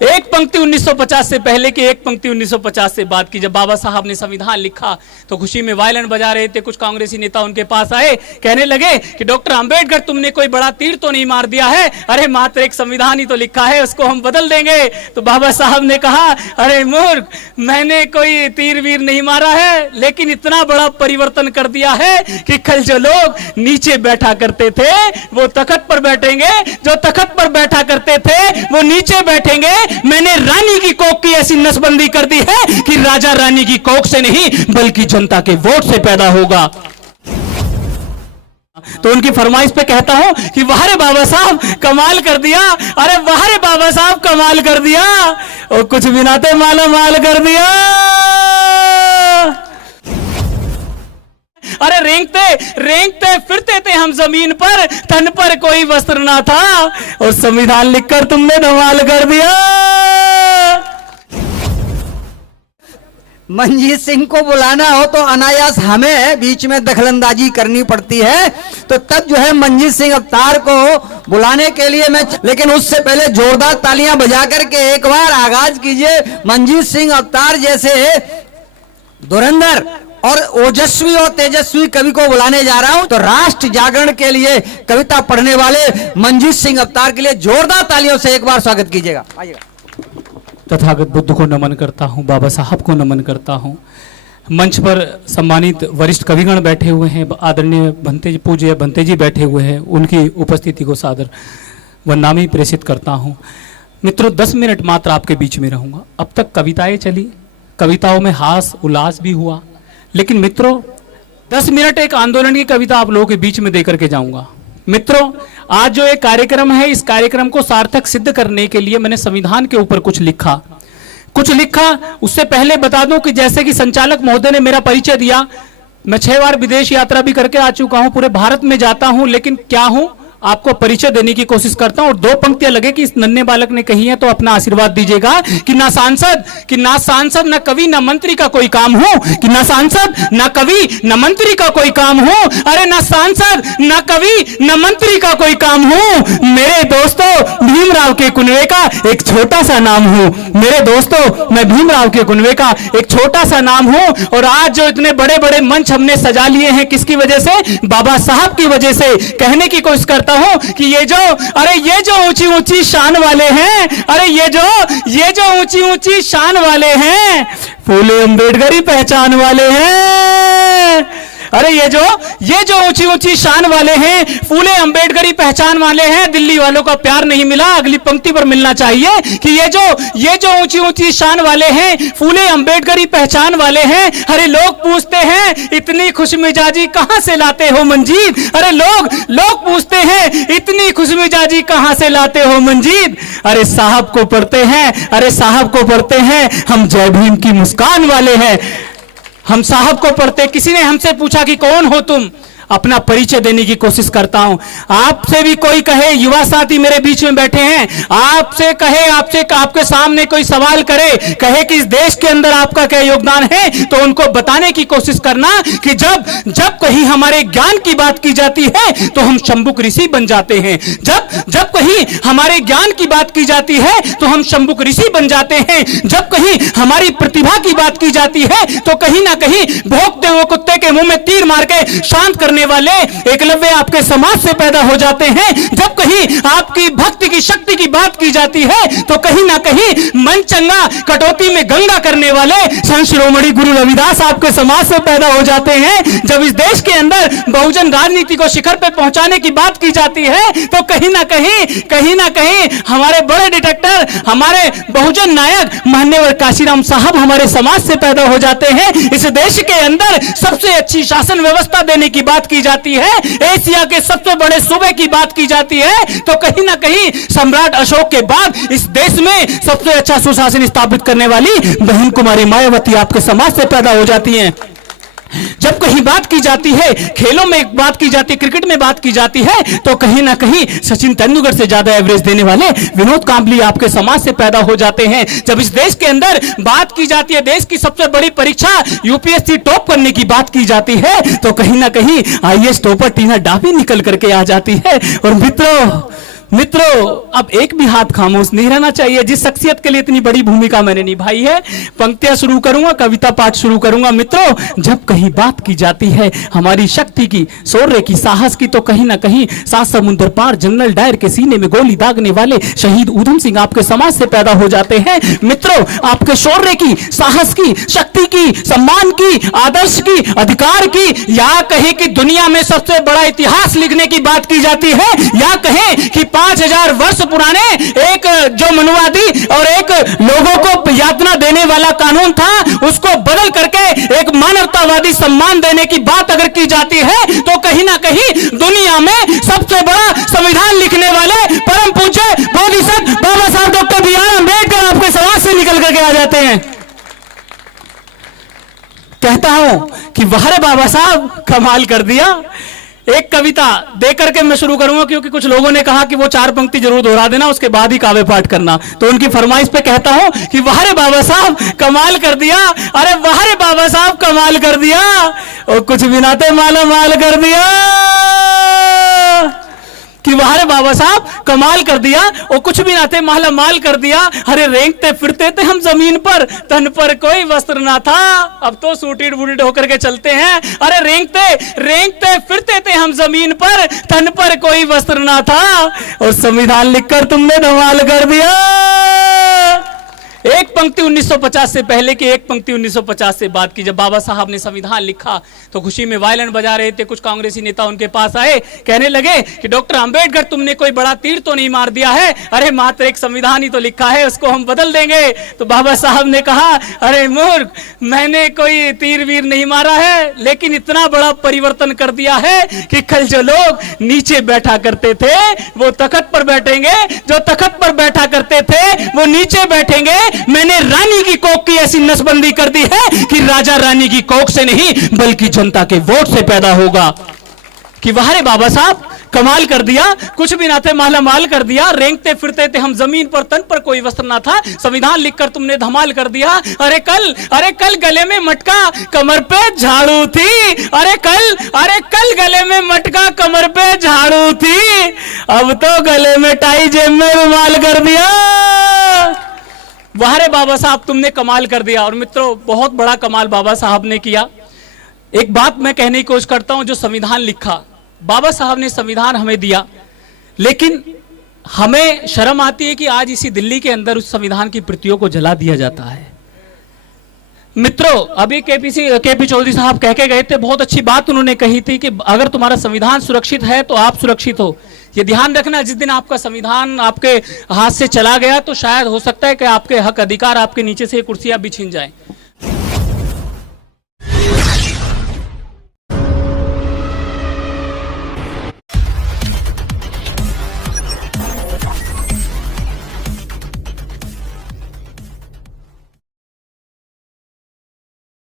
एक पंक्ति 1950 से पहले की, एक पंक्ति 1950 से बाद की। जब बाबा साहब ने संविधान लिखा तो खुशी में वायलिन बजा रहे थे। कुछ कांग्रेसी नेता उनके पास आए, कहने लगे कि डॉक्टर अंबेडकर तुमने कोई बड़ा तीर तो नहीं मार दिया है? अरे मात्र एक संविधान ही तो लिखा है, उसको हम बदल देंगे। तो बाबा साहब ने कहा, अरे मूर्ख, मैंने कोई तीर वीर नहीं मारा है, लेकिन इतना बड़ा परिवर्तन कर दिया है कि कल जो लोग नीचे बैठा करते थे वो तख्त पर बैठेंगे, जो तख्त पर बैठा करते थे वो नीचे बैठेंगे। मैंने रानी की कोख की ऐसी नसबंदी कर दी है कि राजा रानी की कोख से नहीं बल्कि जनता के वोट से पैदा होगा। तो उनकी फरमाइश पे कहता हूं कि वाह रे बाबा साहब कमाल कर दिया, अरे वाह रे बाबा साहब कमाल कर दिया, और कुछ भी ना तो माला माल कर दिया। अरे रेंगते फिरते थे हम जमीन पर, तन पर कोई वस्त्र ना था, और संविधान लिखकर तुमने धमाल कर दिया। मंजीत सिंह को बुलाना हो तो अनायास हमें बीच में दखलंदाजी करनी पड़ती है। तो तब जो है मंजीत सिंह अवतार को बुलाने के लिए मैं, लेकिन उससे पहले जोरदार तालियां बजा करके एक बार आगाज कीजिए। मंजीत सिंह अवतार जैसे धुरंधर और ओजस्वी और तेजस्वी कवि को बुलाने जा रहा हूं। तो राष्ट्र जागरण के लिए कविता पढ़ने वाले मंजीत सिंह अवतार के लिए जोरदार तालियों से एक बार स्वागत कीजिएगा। आइएगा। तथागत बुद्ध को नमन करता हूं, बाबा साहब को नमन करता हूं। मंच पर सम्मानित वरिष्ठ कविगण बैठे हुए हैं, आदरणीय भंते जी, पूज्य भंते जी बैठे हुए हैं, उनकी उपस्थिति को सादर वंदनामी प्रेषित करता हूं। मित्रों, 10 मिनट मात्र आपके बीच में रहूंगा। अब तक कविताएं चली, कविताओं में हास उल्लास भी हुआ, लेकिन मित्रों 10 मिनट एक आंदोलन की कविता आप लोगों के बीच में देकर के जाऊंगा। मित्रों, आज जो एक कार्यक्रम है, इस कार्यक्रम को सार्थक सिद्ध करने के लिए मैंने संविधान के ऊपर कुछ लिखा। उससे पहले बता दूं कि जैसे कि संचालक महोदय ने मेरा परिचय दिया, मैं 6 बार विदेश यात्रा भी करके आ चुका हूं, पूरे भारत में जाता हूं, लेकिन क्या हूं आपको परिचय देने की कोशिश करता हूं। और 2 पंक्तियां लगे कि इस नन्हे बालक ने कही है, तो अपना आशीर्वाद दीजिएगा कि ना सांसद ना कवि ना मंत्री का कोई काम हो, कि ना सांसद ना कवि ना मंत्री का कोई काम हो। अरे ना सांसद ना कवि ना मंत्री का कोई काम हो। मेरे दोस्तों, भीमराव के कुनवे का एक छोटा सा नाम हूं। मेरे दोस्तों, मैं भीमराव के कुनवे का एक छोटा सा नाम हूं। और आज जो इतने बड़े बड़े मंच हमने सजा लिए हैं, किसकी वजह से? बाबा साहब की वजह से। कहने की कोशिश करता हूं कि ये जो ऊंची ऊंची शान वाले हैं, अरे ये जो ऊंची ऊंची शान वाले हैं, फूले अंबेडकर ही पहचान वाले हैं। अरे ये जो ऊंची ऊंची शान वाले हैं, फूले अंबेडकरी पहचान वाले हैं। दिल्ली वालों का प्यार नहीं मिला, अगली पंक्ति पर मिलना चाहिए कि ये जो ऊंची ऊंची शान वाले हैं, फूले अंबेडकरी पहचान वाले हैं। अरे लोग पूछते हैं इतनी खुशमिजाजी कहां से लाते हो मंजीत? अरे लोग पूछते हैं इतनी खुशमिजाजी कहां से लाते हो मंजीत? अरे साहब को पढ़ते हैं, हम जय भीम की मुस्कान वाले हैं। हम साहब को पढ़ते, किसी ने हमसे पूछा कि कौन हो तुम? अपना परिचय देने की कोशिश करता हूं। आपसे भी कोई कहे, युवा साथी मेरे बीच में बैठे हैं, आपसे आपके सामने कोई सवाल कहे कि इस देश के अंदर आपका क्या योगदान है, तो उनको बताने की कोशिश करना कि जब कहीं हमारे ज्ञान की बात की जाती है तो हम शंभुक ऋषि बन जाते हैं। जब कहीं हमारे ज्ञान की बात की जाती है तो हम शंभुक ऋषि बन जाते हैं। जब कहीं हमारी प्रतिभा की बात की जाती है तो कहीं ना कहीं भोंकते हुए कुत्ते के मुंह में तीर मार के शांत करने वाले एकलव्य आपके समाज से पैदा हो जाते हैं। जब कहीं आपकी भक्ति की शक्ति की बात की जाती है तो कहीं ना कहीं मन चंगा कटौती में गंगा करने वाले संत शिरोमणि गुरु रविदास आपके समाज से पैदा हो जाते हैं। जब इस देश के अंदर बहुजन राजनीति को शिखर पे पहुंचाने की बात की जाती है तो कहीं ना कहीं हमारे बड़े डिटेक्टर, हमारे बहुजन नायक मान्यवर काशीराम साहब हमारे समाज से पैदा हो जाते हैं। इस देश के अंदर सबसे अच्छी शासन व्यवस्था देने की बात की जाती है, एशिया के सबसे बड़े सूबे की बात की जाती है, तो कहीं ना कहीं सम्राट अशोक के बाद इस देश में सबसे अच्छा सुशासन स्थापित करने वाली बहन कुमारी मायावती आपके समाज से पैदा हो जाती हैं। जब कहीं बात की जाती है, खेलों में बात की जाती है, क्रिकेट में बात की जाती है, तो कहीं ना कहीं सचिन तेंदुलकर से ज्यादा एवरेज देने वाले विनोद कांबली आपके समाज से पैदा हो जाते हैं। जब इस देश के अंदर बात की जाती है, देश की सबसे बड़ी परीक्षा यूपीएससी टॉप करने की बात की जाती है, तो कहीं ना कहीं आईएएस टॉपर टीना डाबी निकल करके आ जाती है। और मित्रों, अब एक भी हाथ खामोश नहीं रहना चाहिए। जिस शख्सियत के लिए इतनी बड़ी भूमिका मैंने निभाई है, पंक्तियां शुरू करूंगा, कविता पाठ शुरू करूंगा। मित्रों, जब कहीं बात की जाती है हमारी शक्ति की, शौर्य की, साहस की, तो कहीं ना कहीं 7 समुंदर पार जनरल डायर के सीने में गोली दागने वाले शहीद ऊधम सिंह आपके समाज से पैदा हो जाते हैं। मित्रों, आपके शौर्य की, साहस की, शक्ति की, सम्मान की, आदर्श की, अधिकार की, या कहें कि दुनिया में सबसे बड़ा इतिहास लिखने की बात की जाती है, या कहें कि 5000 वर्ष पुराने एक जो मनुवादी और एक लोगों को यातना देने वाला कानून था, उसको बदल करके एक मानवतावादी सम्मान देने की बात अगर की जाती है, तो कहीं ना कहीं दुनिया में सबसे बड़ा संविधान लिखने वाले परम पूज्य बोधिसत्व बाबा साहब डॉक्टर बी आर अम्बेडकर आपके समाज से निकल करके आ जाते हैं। कहता हूं कि वाह रे बाबा साहब, कमाल कर दिया। एक कविता देकर के मैं शुरू करूंगा, क्योंकि कुछ लोगों ने कहा कि वो 4 पंक्ति जरूर दोहरा देना, उसके बाद ही काव्य पाठ करना, तो उनकी फरमाइश पे कहता हूं कि वाह रे बाबा साहब, कमाल कर दिया। अरे वाह रे बाबा साहब, कमाल कर दिया, और कुछ भी नाते माला माल कर दिया। कि वाह रे बाबा साहब, कमाल कर दिया, और कुछ भी ना थे माला माल कर दिया। अरे रेंगते फिरते थे हम जमीन पर, तन पर कोई वस्त्र ना था, अब तो सूटेड बूटेड होकर के चलते हैं। अरे रेंगते फिरते थे हम जमीन पर, तन पर कोई वस्त्र ना था, और संविधान लिखकर तुमने धमाल कर दिया। एक पंक्ति 1950 से पहले की, एक पंक्ति 1950 से बाद की। जब बाबा साहब ने संविधान लिखा तो खुशी में वायलिन बजा रहे थे। कुछ कांग्रेसी नेता उनके पास आए, कहने लगे कि डॉक्टर अंबेडकर, तुमने कोई बड़ा तीर तो नहीं मार दिया है? अरे मात्र एक संविधान ही तो लिखा है, उसको हम बदल देंगे। तो बाबा साहब ने कहा, अरे मूर्ख, मैंने कोई तीर वीर नहीं मारा है, लेकिन इतना बड़ा परिवर्तन कर दिया है कि कल जो लोग नीचे बैठा करते थे वो तख्त पर बैठेंगे, जो तख्त पर बैठा करते थे वो नीचे बैठेंगे। मैंने रानी की कोख की ऐसी नसबंदी कर दी है कि राजा रानी की कोख से नहीं बल्कि जनता के वोट से पैदा होगा। कि वाह रे बाबा साहब, कमाल कर दिया, कुछ भी ना थे माला माल कर दिया। रेंगते फिरते थे हम जमीन पर, तन पर कोई वस्त्र ना था, संविधान लिखकर तुमने धमाल कर दिया। अरे कल गले में मटका, कमर पे झाड़ू थी। अरे कल गले में मटका, कमर पे झाड़ू थी, अब तो गले में टाई, जेब में रुमाल कर दिया। वाह रे बाबा साहब, तुमने कमाल कर दिया। और मित्रों, बहुत बड़ा कमाल बाबा साहब ने किया। एक बात मैं कहने की कोशिश करता हूं, जो संविधान लिखा, बाबा साहब ने संविधान हमें दिया, लेकिन हमें शर्म आती है कि आज इसी दिल्ली के अंदर उस संविधान की प्रतियों को जला दिया जाता है। मित्रों, अभी केपी चौधरी साहब कह के गए थे, बहुत अच्छी बात उन्होंने कही थी कि अगर तुम्हारा संविधान सुरक्षित है तो आप सुरक्षित हो। ये ध्यान रखना, जिस दिन आपका संविधान आपके हाथ से चला गया तो शायद हो सकता है कि आपके हक अधिकार आपके नीचे से कुर्सियां भी छीन जाएं।